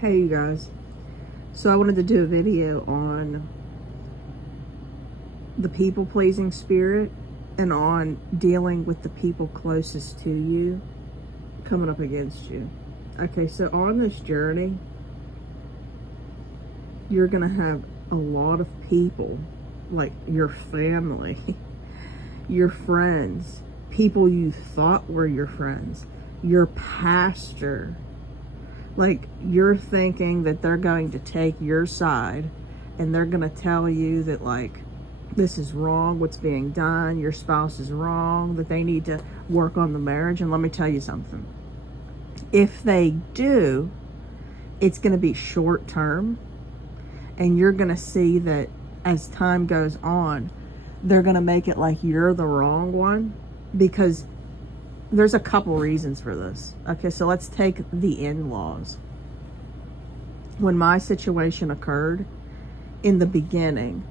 Hey you guys, so I wanted to do a video on the people pleasing spirit and on dealing with the people closest to you coming up against you. Okay, so on this journey, you're gonna have a lot of people, like your family, your friends, people you thought were your friends, your pastor. Like, you're thinking that they're going to take your side and they're going to tell you that, like, this is wrong, what's being done, your spouse is wrong, that they need to work on the marriage. And let me tell you something. If they do, it's going to be short term. And you're going to see that as time goes on, they're going to make it like you're the wrong one, because there's a couple reasons for this. Okay, so let's take the in-laws. When my situation occurred, in the beginning,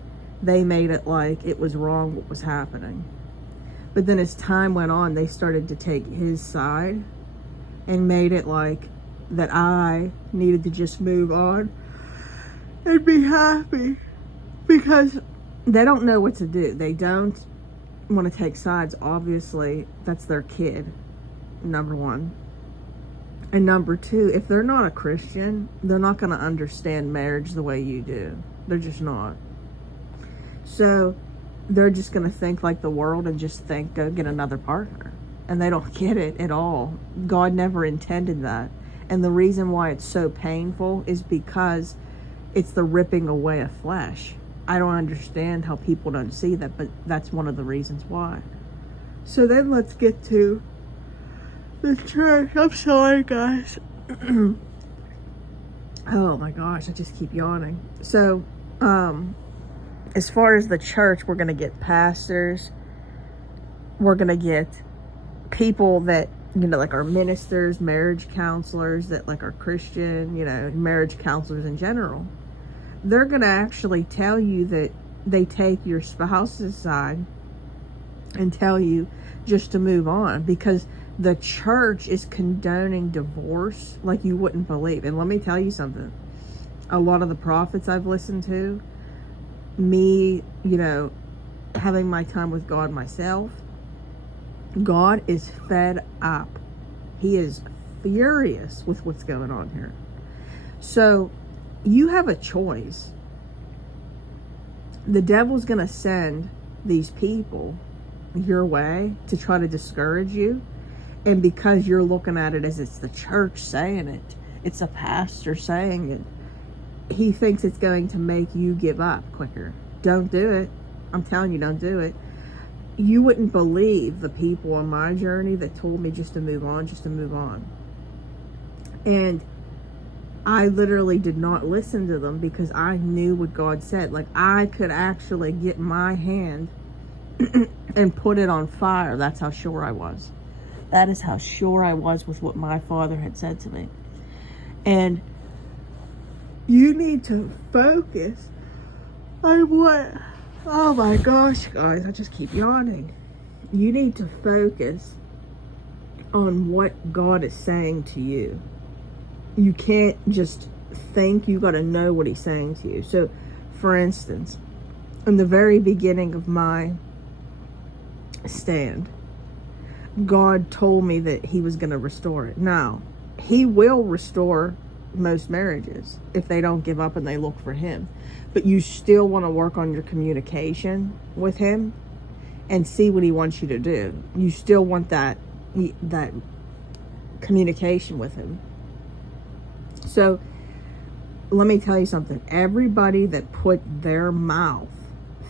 they made it like it was wrong what was happening. But then as time went on, they started to take his side and made it like that I needed to just move on and be happy, because they don't know what to do. They don't want to take sides. Obviously, that's their kid, number one. And number two, if they're not a Christian, they're not going to understand marriage the way you do. They're just not. So they're just going to think like the world and just think, go get another partner. And they don't get it at all. God never intended that. And the reason why it's so painful is because it's the ripping away of flesh. I don't understand how people don't see that, but that's one of the reasons why. So then let's get to the church. I'm sorry, guys. Oh my gosh, I just keep yawning. So, as far as the church, we're going to get pastors. We're going to get people that, like our ministers, marriage counselors that like are Christian, marriage counselors in general. They're going to actually tell you that they take your spouse's side and tell you just to move on, because the church is condoning divorce like you wouldn't believe. And let me tell you something. A lot of the prophets I've listened to, me, having my time with God myself, God is fed up. He is furious with what's going on here. So you have a choice. The devil's going to send these people your way to try to discourage you. And because you're looking at it as it's the church saying it, it's a pastor saying it, he thinks it's going to make you give up quicker. Don't do it. I'm telling you, don't do it. You wouldn't believe the people on my journey that told me just to move on, just to move on. And I literally did not listen to them because I knew what God said. Like, I could actually get my hand and put it on fire. That's how sure I was. That is how sure I was with what my father had said to me. And you need to focus on what... Oh my gosh, guys, I just keep yawning. You need to focus on what God is saying to you. You can't just think. You got to know what he's saying to you. So, for instance, in the very beginning of my stand, God told me that he was going to restore it. Now, he will restore most marriages if they don't give up and they look for him. But you still want to work on your communication with him and see what he wants you to do. You still want that communication with him. So let me tell you something. Everybody that put their mouth,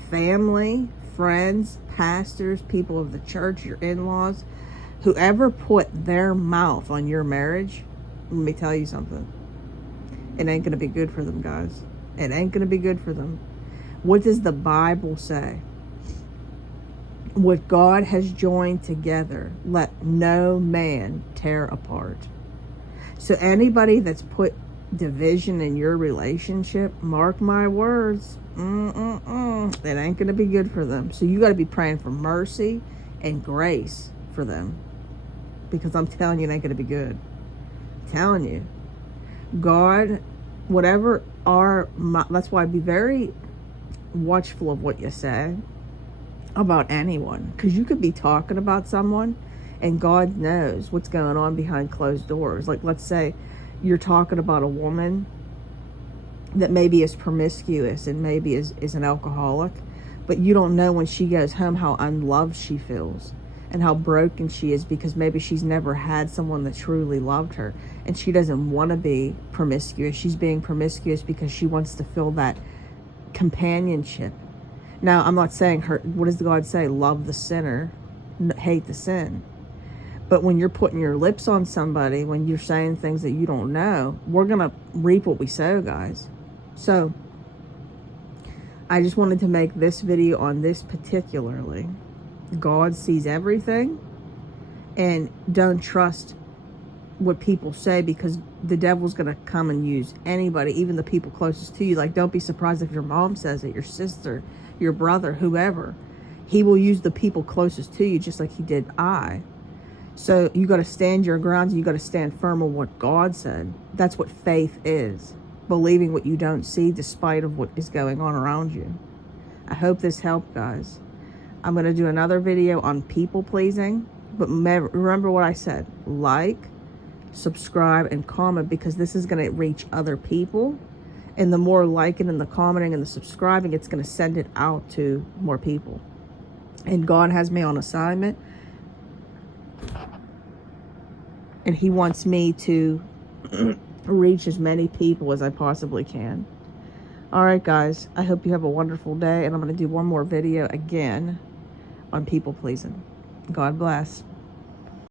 family, friends, pastors, people of the church, your in-laws, whoever put their mouth on your marriage, let me tell you something. It ain't going to be good for them, guys. It ain't going to be good for them. What does the Bible say? What God has joined together, let no man tear apart. So anybody that's put division in your relationship, mark my words, it ain't going to be good for them. So you got to be praying for mercy and grace for them, because I'm telling you, it ain't going to be good. I'm telling you. God, that's why be very watchful of what you say about anyone, because you could be talking about someone and God knows what's going on behind closed doors. Like, let's say you're talking about a woman that maybe is promiscuous and maybe is an alcoholic, but you don't know when she goes home how unloved she feels and how broken she is, because maybe she's never had someone that truly loved her, and she doesn't want to be promiscuous. She's being promiscuous because she wants to feel that companionship. Now, I'm not saying what does God say? Love the sinner, hate the sin. But when you're putting your lips on somebody, when you're saying things that you don't know, we're going to reap what we sow, guys. So I just wanted to make this video on this particularly. God sees everything, and don't trust what people say, because the devil's going to come and use anybody, even the people closest to you. Like, don't be surprised if your mom says it, your sister, your brother, whoever. He will use the people closest to you, just like he did I. So you got to stand your grounds. You got to stand firm on what God said. That's what faith is. Believing what you don't see despite of what is going on around you. I hope this helped, guys. I'm going to do another video on people pleasing, but remember what I said. Like, subscribe, and comment, because this is going to reach other people. And the more liking and the commenting and the subscribing, it's going to send it out to more people. And God has me on assignment, and he wants me to reach as many people as I possibly can. All right, guys, I hope you have a wonderful day, and I'm going to do one more video again on people pleasing. God bless.